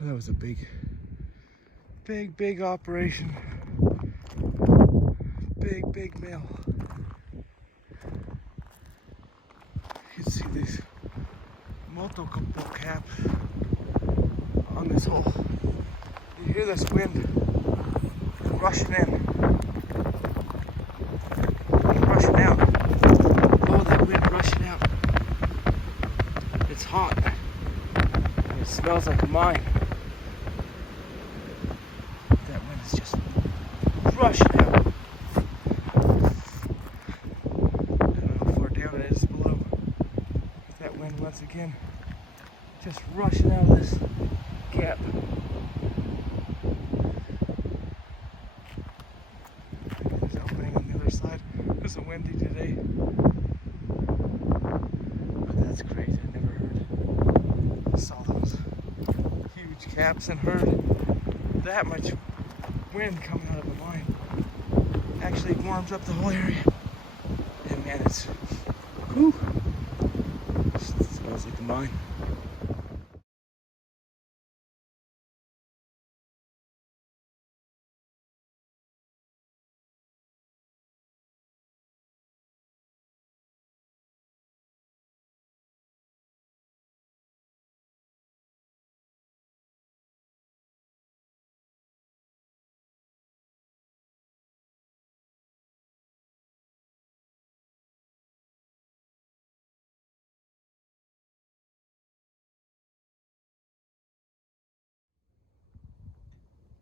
That was a big operation. Big mill. You can see these multiple caps on this hole. You hear this wind rushing in, rushing out. Oh, that wind rushing out. It's hot. And it smells like a mine. That wind is just rushing out. I don't know how far down it is below. That wind once again just rushing out of this cap. There's an opening on the other side. It's so windy today. But that's great. I never saw those huge caps and heard that much wind coming out of a mine. Actually warms up the whole area. And man, it's whew. It smells like a mine.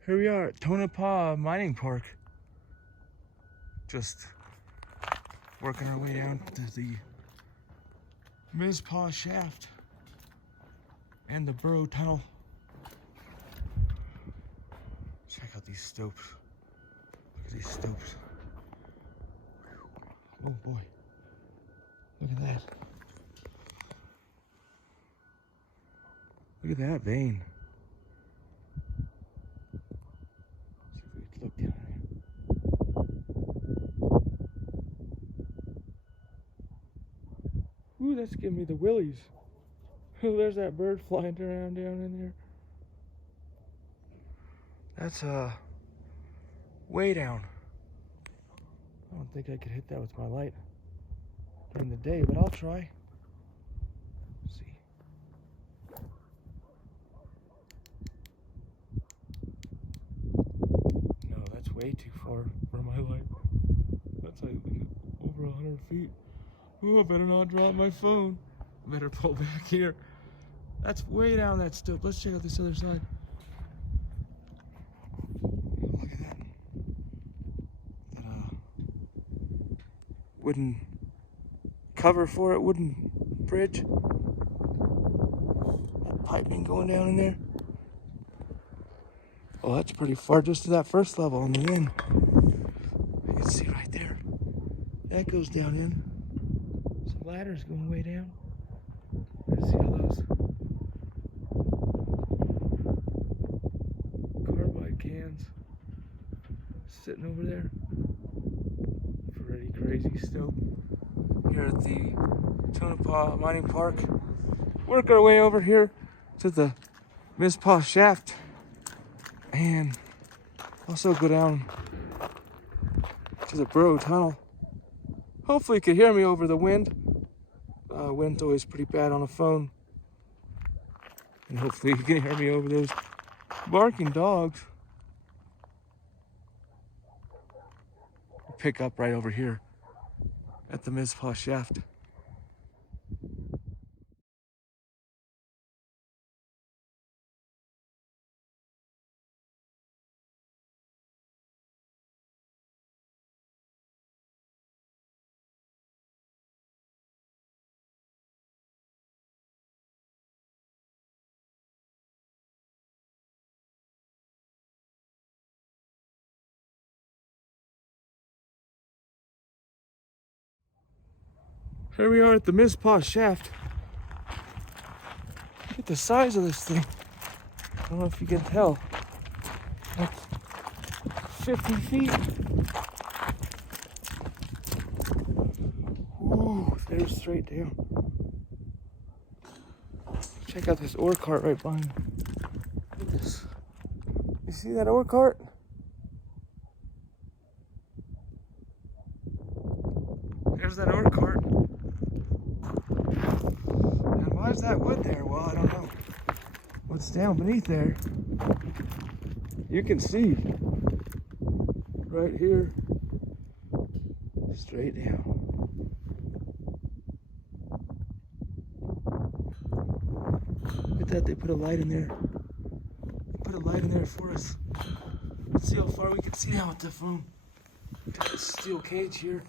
Here we are at Tonopah Mining Park. Just working our way down to the Mizpah shaft and the Burrow Tunnel. Check out these stopes. Look at these stopes. Oh boy. Look at that. Look at that vein. Look down here. Ooh, that's giving me the willies. Oh, there's that bird flying around down in there. That's way down. I don't think I could hit that with my light during the day, but I'll try. Let's see. No, that's way too far for my light. That's like over 100 feet. Oh, I better not drop my phone. I better pull back here. That's way down that stope. Let's check out this other side. Look at that. That wooden cover for it, wooden bridge. That piping going down in there. Oh, that's pretty far just to that first level on the end. You can see right there. That goes down in. Some ladders going way down. Let's see all those carbide cans sitting over there. Pretty crazy stope. Here at the Tonopah Mining Park. Work our way over here to the Mizpah shaft. And also go down to the Burrow Tunnel. Hopefully you can hear me over the wind. Wind's always pretty bad on a phone. And hopefully you can hear me over those barking dogs. We'll pick up right over here at the Mizpah shaft. Here we are at the Mizpah shaft. Look at the size of this thing. I don't know if you can tell. That's 50 feet. Ooh, there's straight down. Check out this ore cart right behind me. Look at this. You see that ore cart? There's that ore cart. And why is that wood there? Well, I don't know. What's down beneath there? You can see right here, straight down. Look at that, they put a light in there. They put a light in there for us. Let's see how far we can see now with the phone. Got this steel cage here.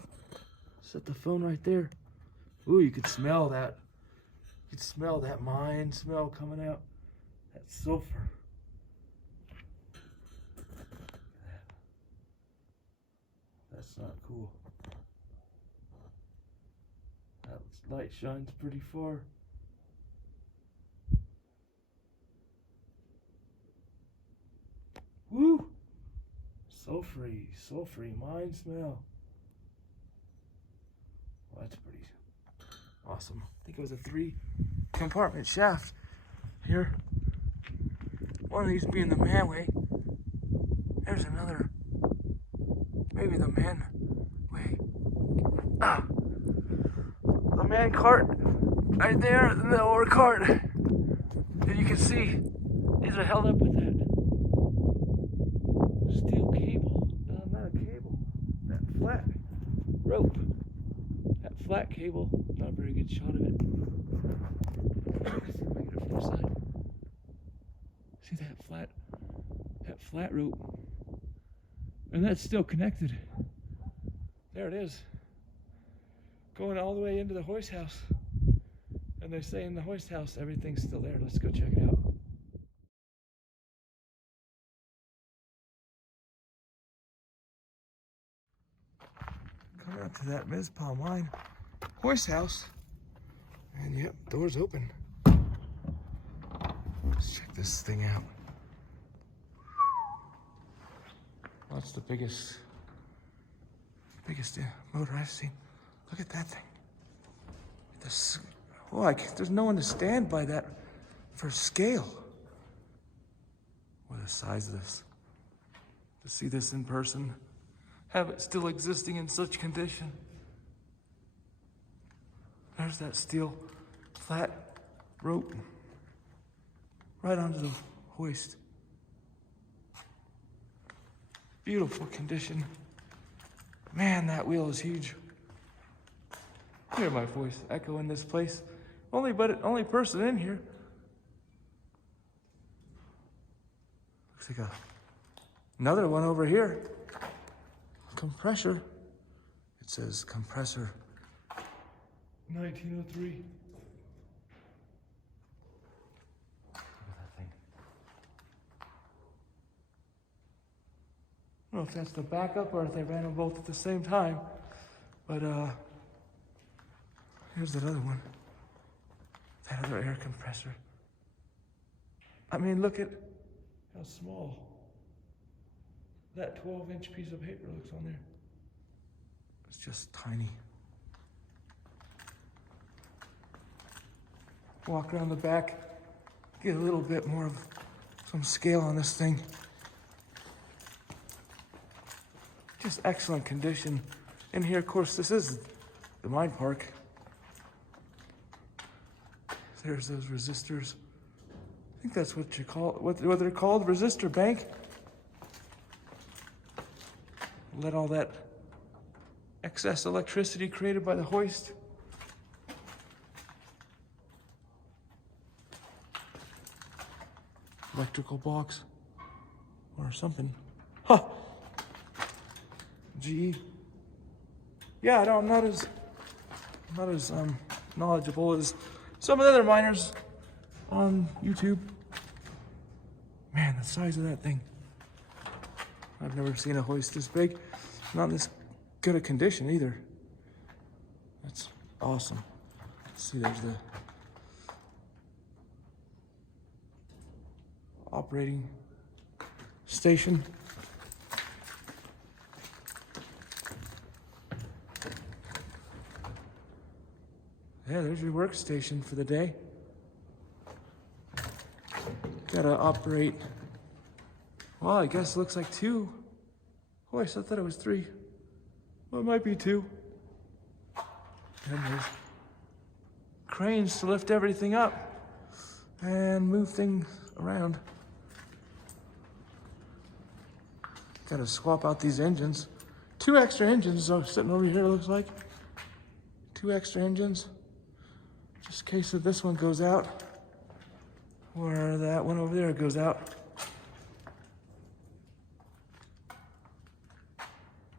Set the phone right there. Ooh, you could smell that. You could smell that mine smell coming out. That sulfur. That's not cool. That light shines pretty far. Woo! Sulfury mine smell. Well, that's pretty awesome. I think it was a 3-compartment shaft here. One of these being the manway. There's another. Maybe the manway. Ah! The man cart right there, and the ore cart. And you can see these are held up with that steel cable. No, not a cable. That flat rope. That flat cable. Not a very good shot of it. Let's see if I can get it from the side. See that flat rope. And that's still connected. There it is. Going all the way into the hoist house. And they say in the hoist house everything's still there. Let's go check it out. Coming up to that Mizpah mine hoist house. And yep, door's open. Let's check this thing out. That's the biggest motor I've seen. Look at that thing. There's no one to stand by that for scale. What a size of this. To see this in person, have it still existing in such condition. There's that steel flat rope right onto the hoist. Beautiful condition. Man, that wheel is huge. Hear my voice echo in this place. Only person in here. Looks like another one over here. Compressor. It says compressor 1903. I don't know if that's the backup or if they ran them both at the same time, but here's that other one. That other air compressor. I mean, look at how small that 12-inch piece of paper looks on there. It's just tiny. Walk around the back, get a little bit more of some scale on this thing. Just excellent condition. In here, of course, this is the mine park. There's those resistors. I think that's what you call what they're called, resistor bank. Let all that excess electricity created by the hoist electrical box or something. Huh. GE. Yeah, no, I'm not as knowledgeable as some of the other miners on YouTube. Man, the size of that thing. I've never seen a hoist this big. Not in this good a condition either. That's awesome. See, there's the operating station. Yeah, there's your workstation for the day. Gotta operate. Well, I guess it looks like 2 hoists. I thought it was 3. Well, it might be 2. And there's cranes to lift everything up and move things around. Gotta swap out these engines. 2 extra engines are sitting over here, it looks like. 2 extra engines. Just in case that this one goes out, or that one over there goes out.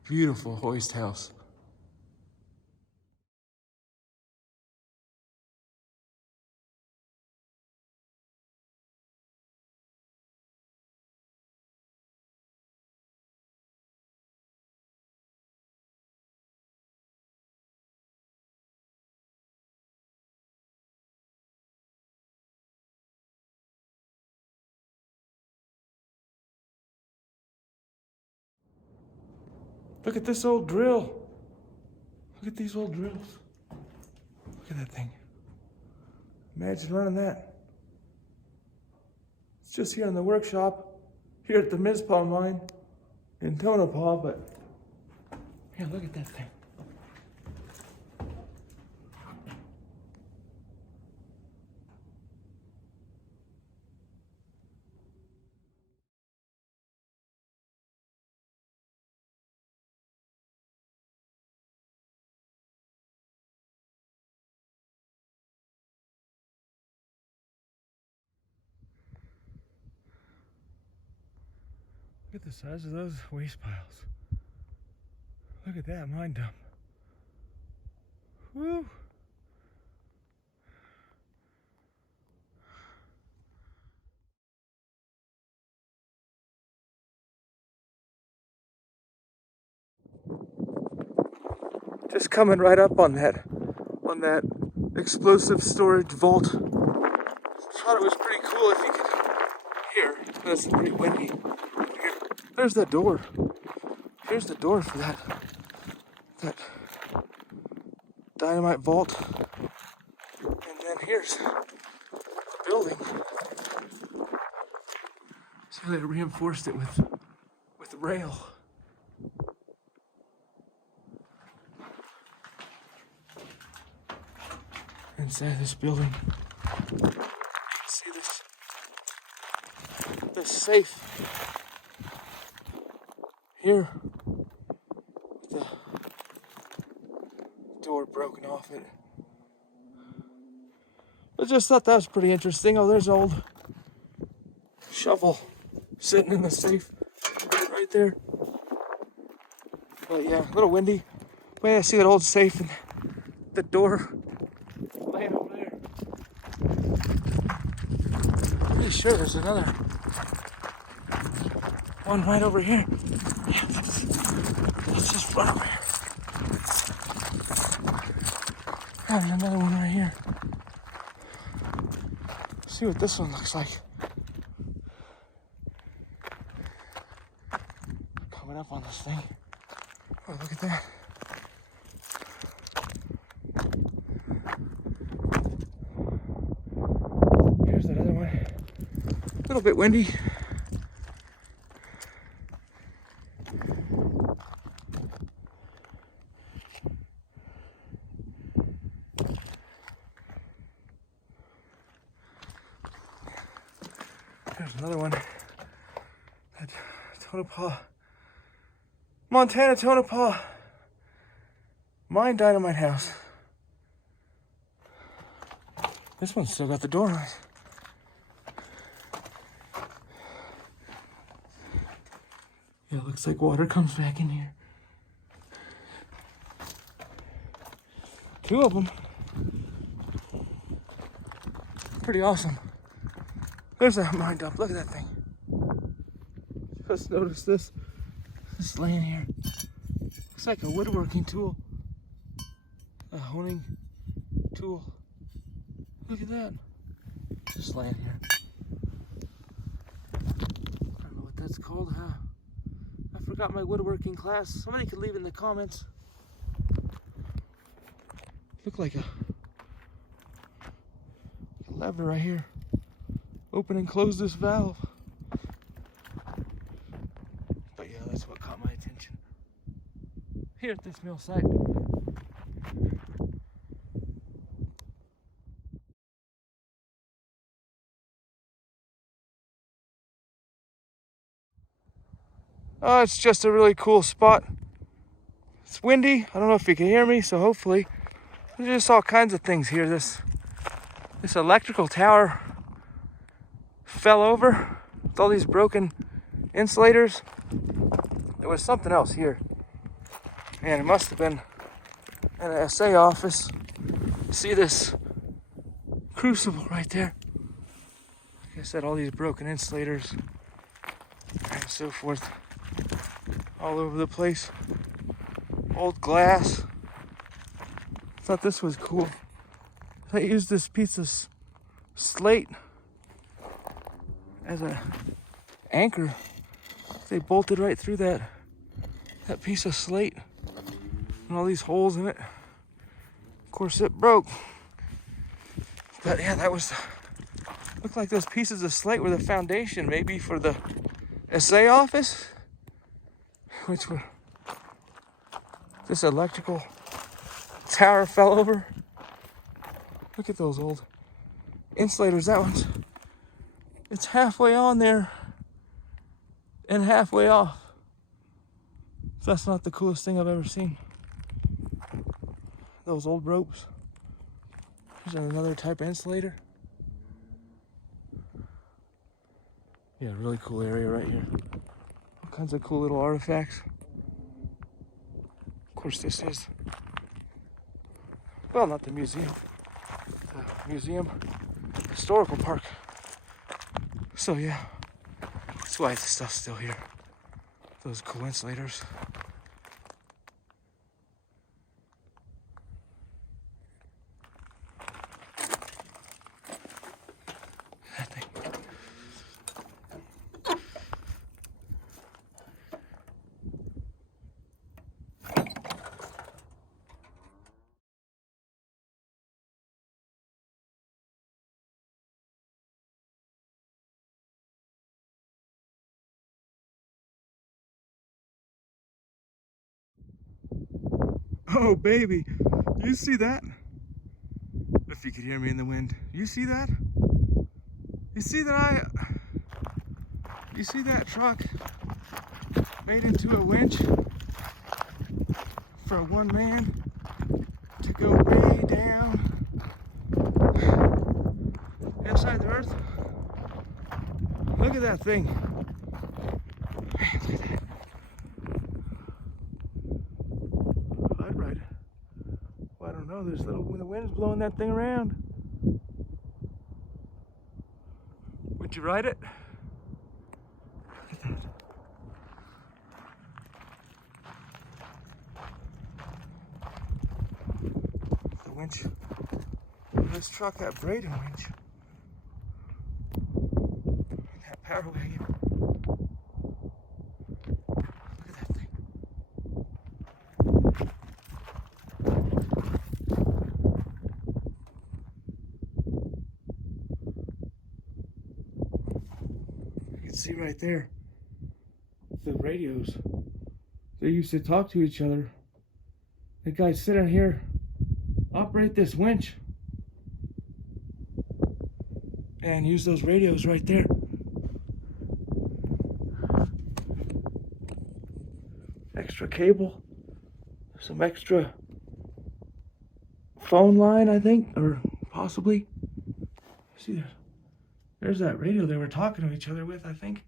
Beautiful hoist house. Look at this old drill. Look at these old drills. Look at that thing. Imagine running that. It's just here in the workshop, here at the Mizpah mine in Tonopah, but yeah, look at that thing. Look at the size of those waste piles. Look at that mine dump. Woo! Just coming right up on that explosive storage vault. Thought it was pretty cool if you could hear, but it's pretty windy. There's the door. Here's the door for that dynamite vault. And then here's the building. So they reinforced it with rail. Inside this building, you can see this safe here with the door broken off it. I just thought that was pretty interesting. Oh, there's an old shovel sitting in the safe right there. But yeah, a little windy. But yeah, I see that old safe and the door laying over there. Pretty sure there's another one right over here. Yeah, let's just run over here. Oh, there's another one right here. See what this one looks like. Coming up on this thing. Oh, look at that. Here's another one. A little bit windy. There's another one. That Tonopah, Montana Tonopah mine dynamite house. This one's still got the door on it. Yeah, it looks like water comes back in here. 2 of them. Pretty awesome. There's that mine dump. Look at that thing. Just noticed this. Just laying here. Looks like a woodworking tool. A honing tool. Look at that. Just laying here. I don't know what that's called. I forgot my woodworking class. Somebody could leave in the comments. Look like a lever right here. open and close this valve. But yeah, that's what caught my attention here at this mill site. Oh, it's just a really cool spot. It's windy. I don't know if you can hear me, so hopefully. There's just all kinds of things here. This electrical tower fell over with all these broken insulators. There was something else here. And it must have been an assay office. See this crucible right there? Like I said, all these broken insulators and so forth all over the place. Old glass. Thought this was cool. They used this piece of slate as a anchor. They bolted right through that piece of slate and all these holes in it. Of course it broke. But yeah, that was, looked like those pieces of slate were the foundation maybe for the assay office, which were, this electrical tower fell over. Look at those old insulators. That one's, it's halfway on there and halfway off. That's not the coolest thing I've ever seen. Those old ropes. There's another type of insulator. Yeah, really cool area right here. All kinds of cool little artifacts. Of course, this is, well, not the museum. The museum historical park. So yeah, that's why the stuff's still here. Those cool insulators. That thing. Oh, baby, you see that? If you could hear me in the wind, you see that? You see that you see that truck made into a winch for one man to go way down inside the earth? Look at that thing. Man, look at that. I'd ride it. Well, I don't know, there's little, when the wind's blowing that thing around. Would you ride it? Look at that. The winch. This truck, that braiding winch. That power wagon. Look at that thing. You can see right there the radios. They used to talk to each other. The guy sitting here, operate this winch and use those radios right there. Extra cable, some extra phone line, I think, or possibly. See, there's that radio they were talking to each other with, I think.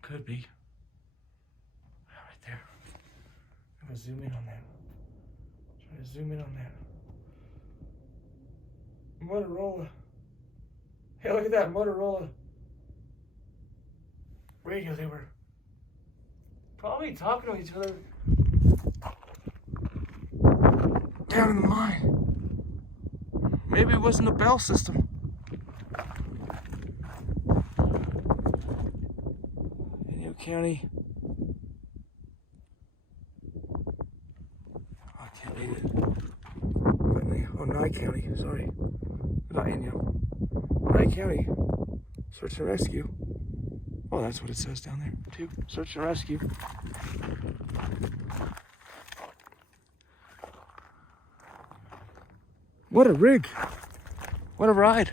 Could be. Right there. I'm gonna zoom in on that. Try to zoom in on that. Motorola. Hey, look at that Motorola radio. They were probably talking to each other down in the mine. Maybe it wasn't a bell system. New County. I can't read it. Oh, Nye County. Sorry. Not Inyo. Nye County Search and rescue. Oh, that's what it says down there, too. Search and rescue. What a rig. What a ride.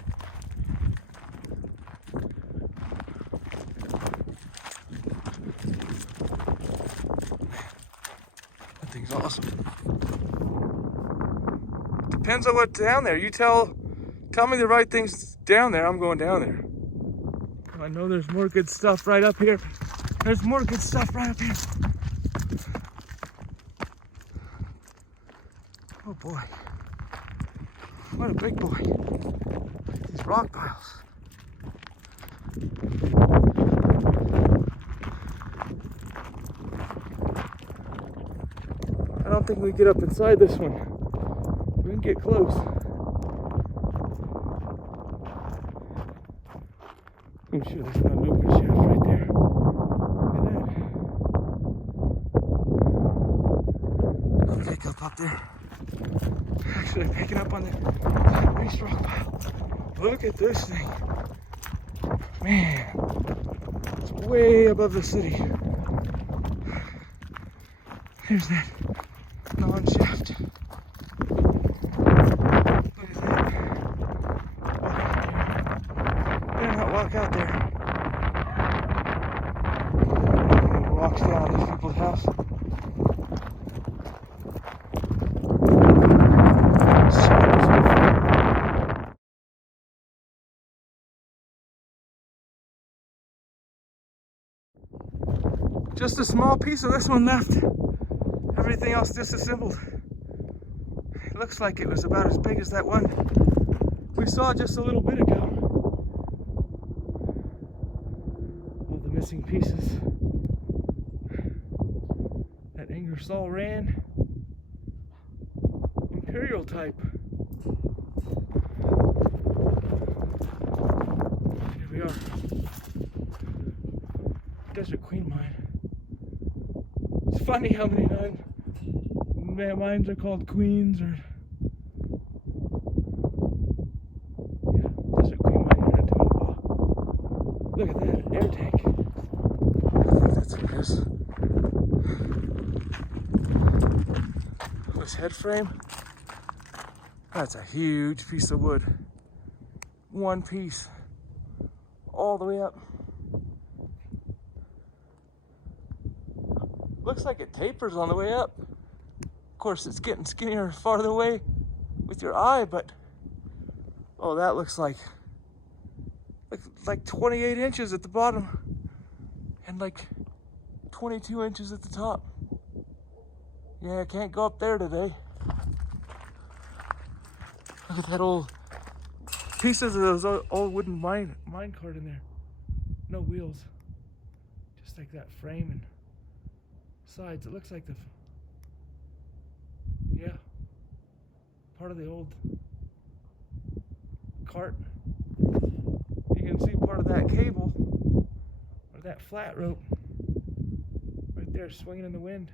That thing's awesome. Depends on what's down there. You tell me the right things down there, I'm going down there. I know there's more good stuff right up here. There's more good stuff right up here. Oh boy. What a big boy. These rock piles. I don't think we get up inside this one. We can get close. I'm sure there's not an open shaft right there. Look at that. I'll pick up there. Actually, I'm picking up on that waste rock pile. Look at this thing. Man, it's way above the city. There's that non-shaft. Look at that. Better not walk out there. Rocks down on these people's house. Just a small piece of this one left. Everything else disassembled. It looks like it was about as big as that one we saw just a little bit ago. All the missing pieces. That Ingersoll Rand Imperial type. Here we are. Desert Queen mine. It's funny how many mines are called queens, or yeah, Desert Queen mine here in Tonopah. Look at that, an air tank. That's what it is. This head frame, that's a huge piece of wood. One piece, all the way up. Looks like it tapers on the way up. Of course, it's getting skinnier farther away with your eye, but oh, that looks like 28 inches at the bottom and like 22 inches at the top. Yeah, I can't go up there today. Look at that old pieces of those old wooden mine cart in there. No wheels, just like that frame and sides. It looks like part of the old cart. You can see part of that cable or that flat rope right there swinging in the wind.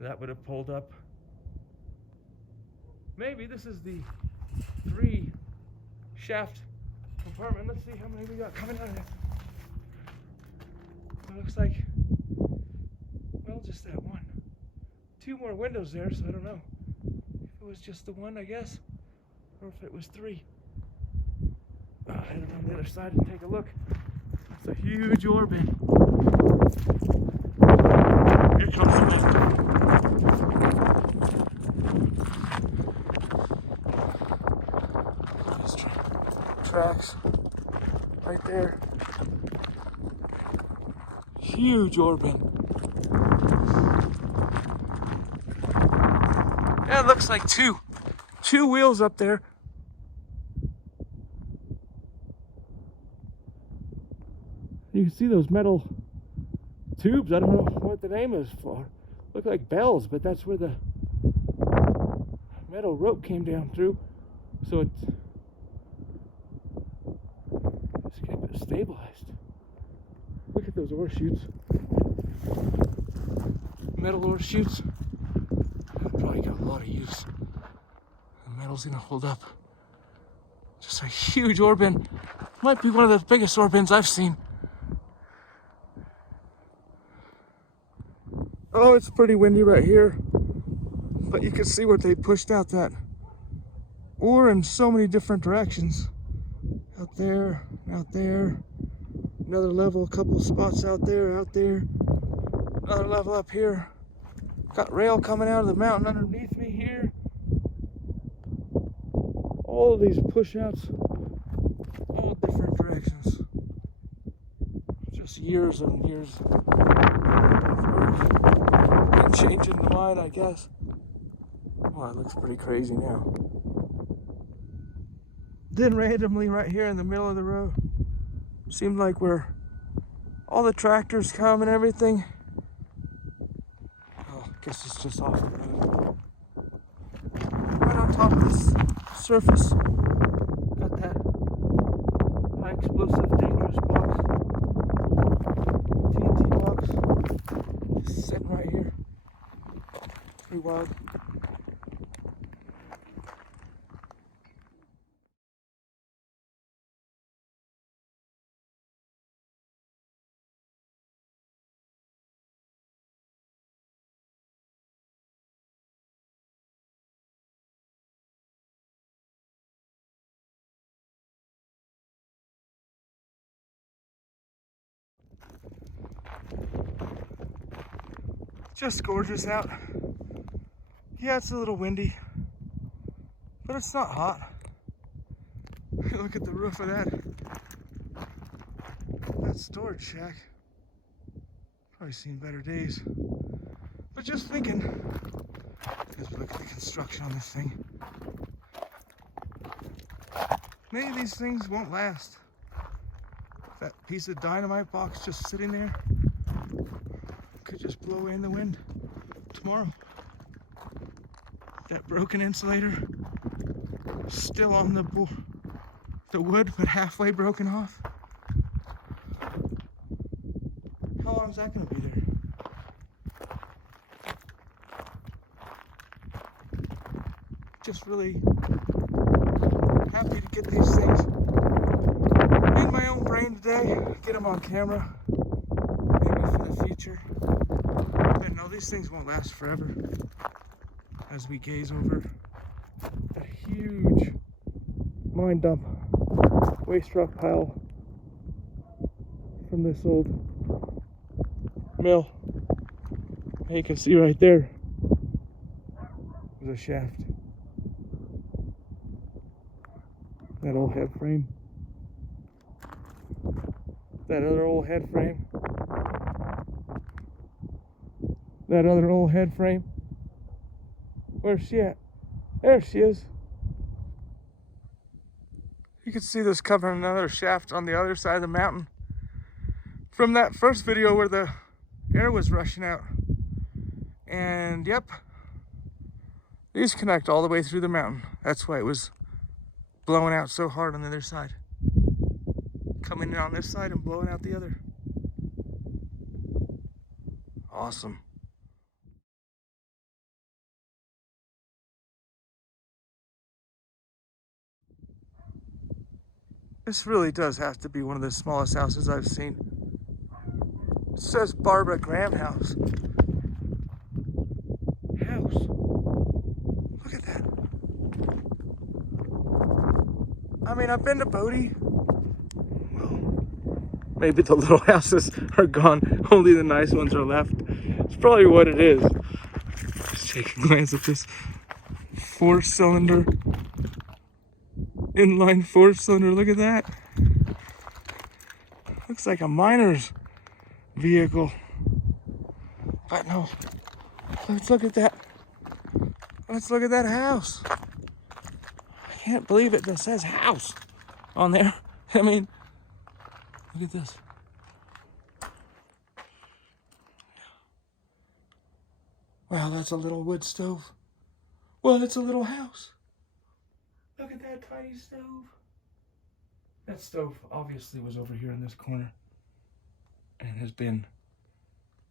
That would have pulled up. Maybe this is the 3 shaft compartment. Let's see how many we got coming out of it. It looks like, well, just that one. 2 more windows there, so I don't know if it was just the one, I guess, or if it was 3. Head around the other side and take a look. It's a huge ore bin. Here comes the lift. These tracks right there. Huge ore bin. Yeah, it looks like two wheels up there. You can see those metal tubes. I don't know what the name is for. Look like bells, but that's where the metal rope came down through. So it's kept it stabilized. Look at those ore chutes. Metal ore chutes. Probably got a lot of use. The metal's gonna hold up. Just a huge ore bin. Might be one of the biggest ore bins I've seen. Oh, it's pretty windy right here. But you can see where they pushed out that ore in so many different directions. Out there, another level, a couple spots out there, another level up here. Got rail coming out of the mountain underneath me here. All of these push outs, all different directions. Just years and years of work and changing the mind, I guess. Oh, it looks pretty crazy now. Then randomly right here in the middle of the road, seemed like where all the tractors come and everything. Oh, I guess it's just off the road. Right on top of this surface, got that high explosive dangerous box, TNT box, just sitting right here. Pretty wild. Just gorgeous out. Yeah, it's a little windy, but it's not hot. Look at the roof of that storage shack. Probably seen better days. But just thinking, because look at the construction on this thing. Many of these things won't last. That piece of dynamite box just sitting there could just blow away in the wind tomorrow. That broken insulator still on the wood, but halfway broken off. How long is that going to be there? Just really happy to get these things in my own brain today, get them on camera, maybe for the future. But no, these things won't last forever. As we gaze over a huge mine dump, waste rock pile from this old mill. And you can see right there, there's a shaft. That old head frame. That other old head frame. That other old head frame. Where's she at? There she is. You can see this covering another shaft on the other side of the mountain. From that first video where the air was rushing out. And yep, these connect all the way through the mountain. That's why it was blowing out so hard on the other side. Coming in on this side and blowing out the other. Awesome. This really does have to be one of the smallest houses I've seen. It says Barbara Graham House. Look at that. I mean, I've been to Bodie. Well, maybe the little houses are gone. Only the nice ones are left. It's probably what it is. Just take a glance at this 4-cylinder. Inline 4-cylinder, look at that. Looks like a miner's vehicle. But no, let's look at that. Let's look at that house. I can't believe it just says house on there. I mean, look at this. Wow, that's a little wood stove. Well, it's a little house. Look at that tiny stove. That stove obviously was over here in this corner and has been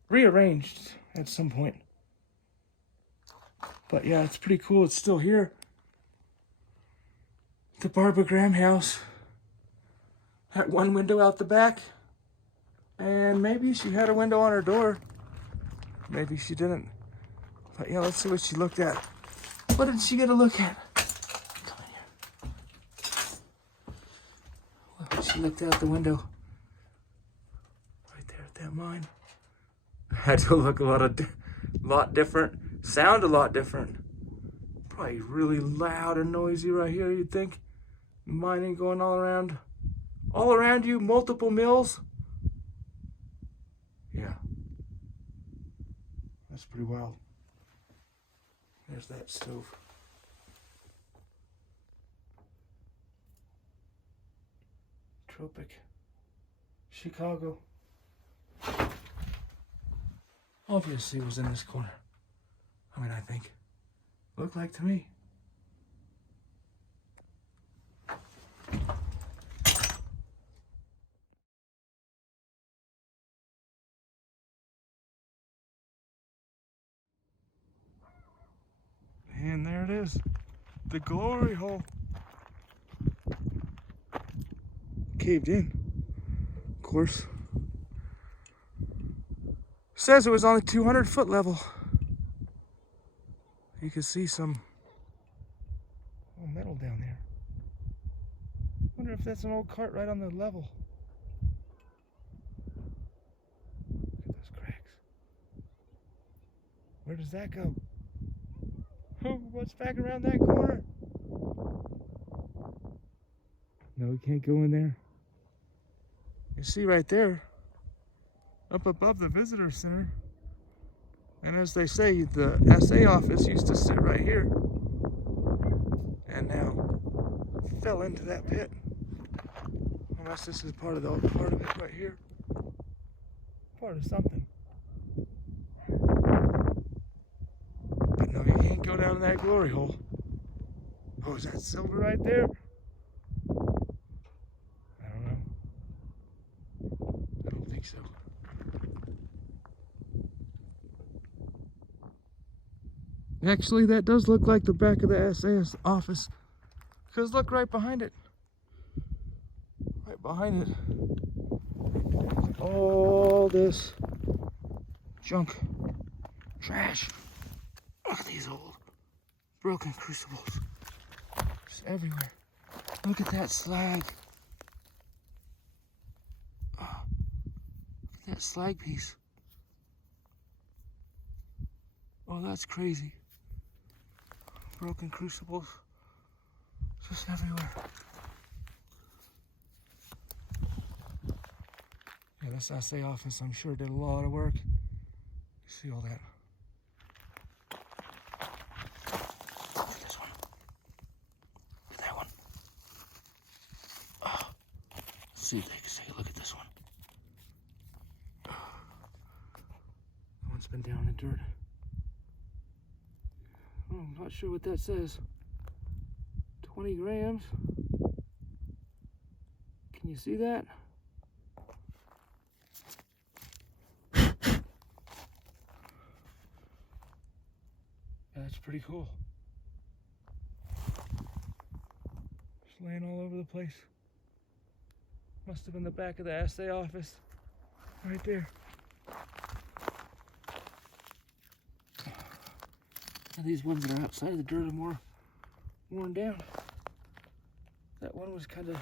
rearranged at some point. But yeah, it's pretty cool. It's still here. the Barbara Graham house. Had one window out the back, and maybe she had a window on her door. Maybe she didn't. But yeah, let's see what she looked at. What did she get a look at? Come in here. Well, she looked out the window. Right there at that mine. Had to look a lot different. Sound a lot different. Probably really loud and noisy right here, you'd think. Mining going all around. All around you, multiple mills. Yeah. That's pretty wild. There's that stove. Tropic. Chicago. Obviously was in this corner. I mean, I think. Looked like to me. And there it is. The glory hole. Caved in. Of course. Says it was on the 200-foot level. You can see some metal down there. Wonder if that's an old cart right on the level. Look at those cracks. Where does that go? Oh, what's back around that corner? No, we can't go in there. You see right there, up above the visitor center. And as they say, the SA office used to sit right here. And now fell into that pit. Unless this is part of it right here. Part of something. But no, you can't go down in that glory hole. Oh, is that silver right there? I don't know. I don't think so. Actually, that does look like the back of the SAS office. Because look right behind it. Right behind it. All this junk. Trash. Look at these old broken crucibles. Just everywhere. Look at that slag. Oh, look at that slag piece. Oh, that's crazy. Broken crucibles. Just everywhere. Yeah, this SA office, I'm sure, did a lot of work. See all that. Look at this one. Look at that one. Oh. Let's see if they can take a look at this one. That one's been down in the dirt. Oh, I'm not sure what that says. 20 grams. Can you see that? That's pretty cool. Just laying all over the place. Must have been the back of the SA office. Right there. And these ones that are outside of the dirt are more worn down. That one was kind of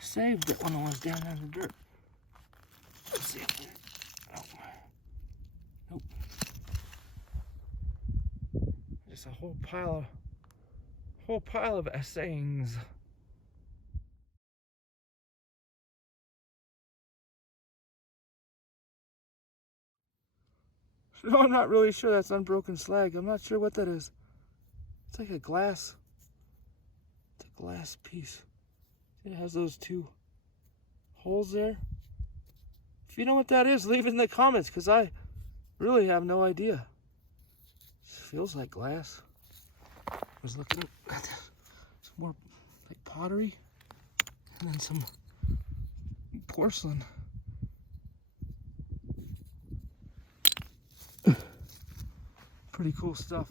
saved, that one was down in the dirt. Let's see if there. Oh. Nope. Just a whole pile of sayings. No, I'm not really sure that's unbroken slag. I'm not sure what that is. It's like a glass. It's a glass piece. It has those two holes there. If you know what that is, leave it in the comments, because I really have no idea. It feels like glass. I was looking at some more like pottery and then some porcelain. Pretty cool stuff.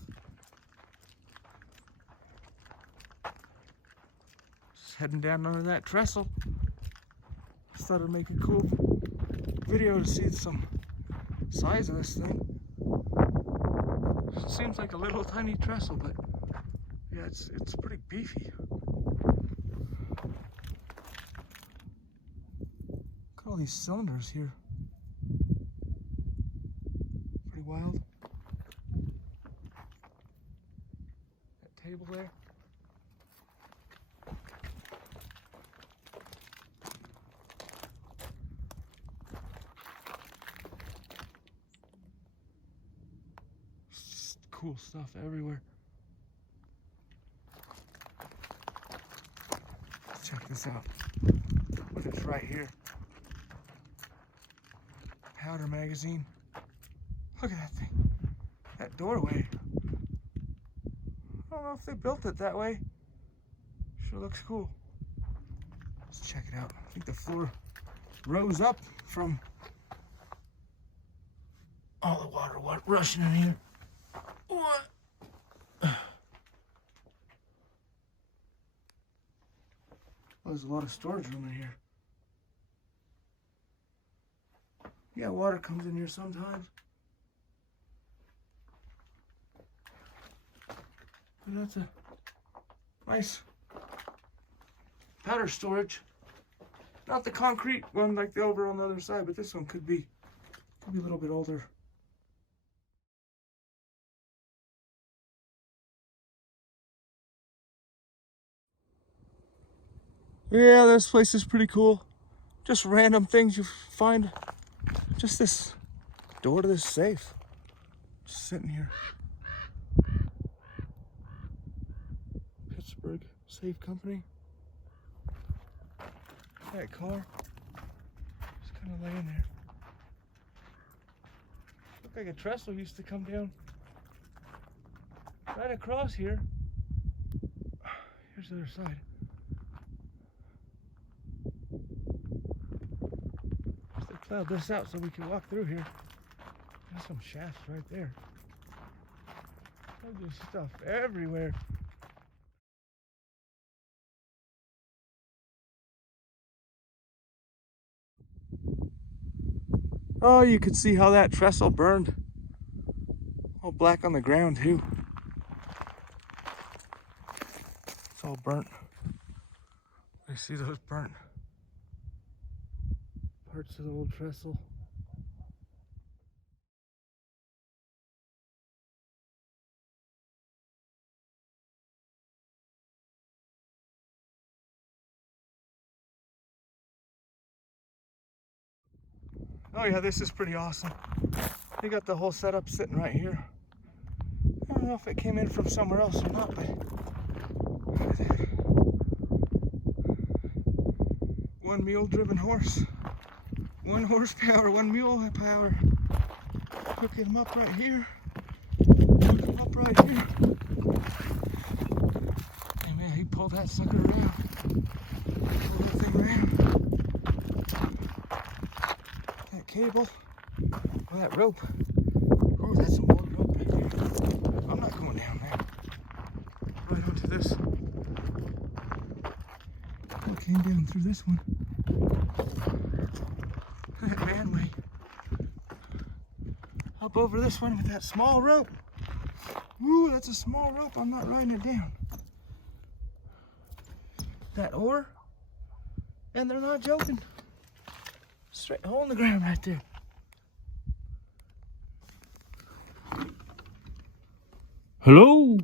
heading down under that trestle. Just thought I'd make a cool video to see some size of this thing. It seems like a little tiny trestle, but yeah, it's pretty beefy. Look at all these cylinders here. Pretty wild. That table there. Cool stuff everywhere. Let's check this out. Look, it's right here. Powder magazine. Look at that thing. That doorway. I don't know if they built it that way. Sure looks cool. Let's check it out. I think the floor rose up from all the water rushing in here. What? Oh, there's a lot of storage room in here. Yeah, water comes in here sometimes. And that's a nice powder storage. Not the concrete one like the over on the other side, but this one could be a little bit older. Yeah, this place is pretty cool. Just random things you find. Just this door to this safe. Just sitting here. Pittsburgh Safe Company. That car. Just kind of laying there. Looked like a trestle used to come down right across here. Here's the other side. Plowed this out so we can walk through here. There's some shafts right there. There's stuff everywhere. Oh, you could see how that trestle burned. All black on the ground too. It's all burnt. I see those burnt parts of the old trestle. Oh yeah, this is pretty awesome. They got the whole setup sitting right here. I don't know if it came in from somewhere else or not, but look at that. One mule driven horse. 1 horsepower, 1 mule power. Hooking them up right here. Hook them up right here. Hey man, he pulled that sucker around. Pull that thing around. That cable. Oh, that rope. Oh, that's some old rope right there. I'm not going down there. Right onto this. I came down through this one. That manway. Up over this one with that small rope. Ooh, that's a small rope. I'm not riding it down. That oar. And they're not joking. Straight hole in the ground right there. Hello?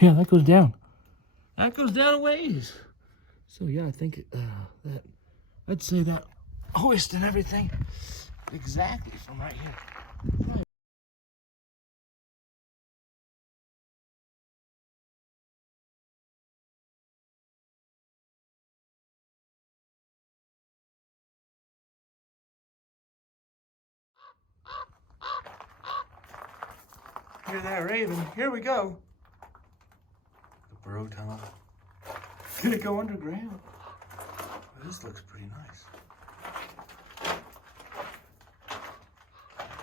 Yeah, that goes down. That goes down a ways. So yeah, I think that, I'd say that hoist and everything exactly from right here. Right. Hear that raven? Here we go. The Burrow Tunnel. Gonna go underground. Well, this looks pretty nice.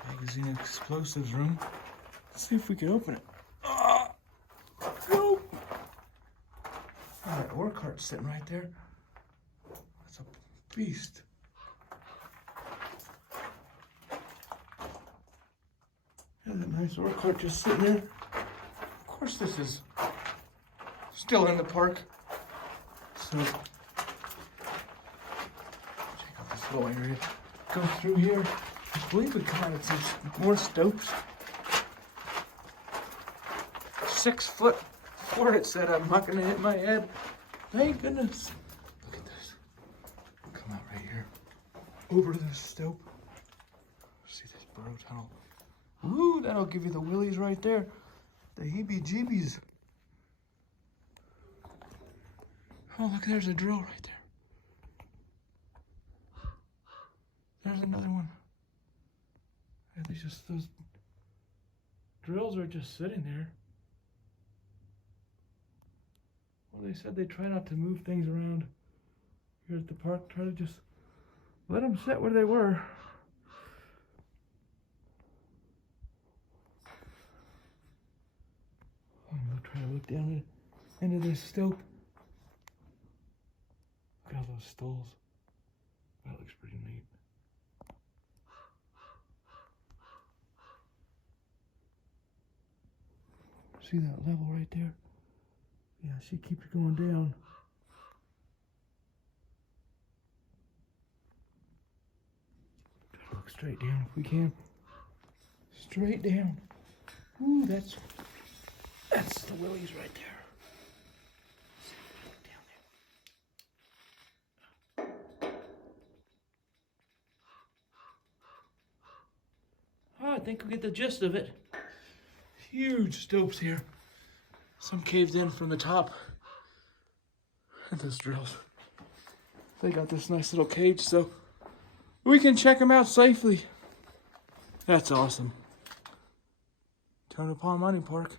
Magazine explosives room. Let's see if we can open it. Nope. Oh, that ore cart cart sitting right there. That's a beast. There's a nice ore cart just sitting there. Of course, this is still in the park. So, check out this little area. Go through here. I believe we come out of some more stopes. 6 foot floor, it said. I'm not gonna hit my head. Thank goodness. Look at this. Come out right here. Over this stope. See this Burrow Tunnel. Ooh, that'll give you the willies right there. The heebie-jeebies. Oh, look, there's a drill right there. There's another one. And those drills are just sitting there. Well, they said they try not to move things around here at the park. Try to just let them sit where they were. I'm gonna try to look down into this stope. Look at all those stalls. That looks pretty neat. See that level right there? Yeah, she keeps going down. Try to look straight down if we can. Straight down. Ooh, that's the willies right there. See if we look down there. Oh, I think we get the gist of it. Huge stopes here. Some caved in from the top. And those drills. They got this nice little cage so we can check them out safely. That's awesome. Tonopah Mining Park.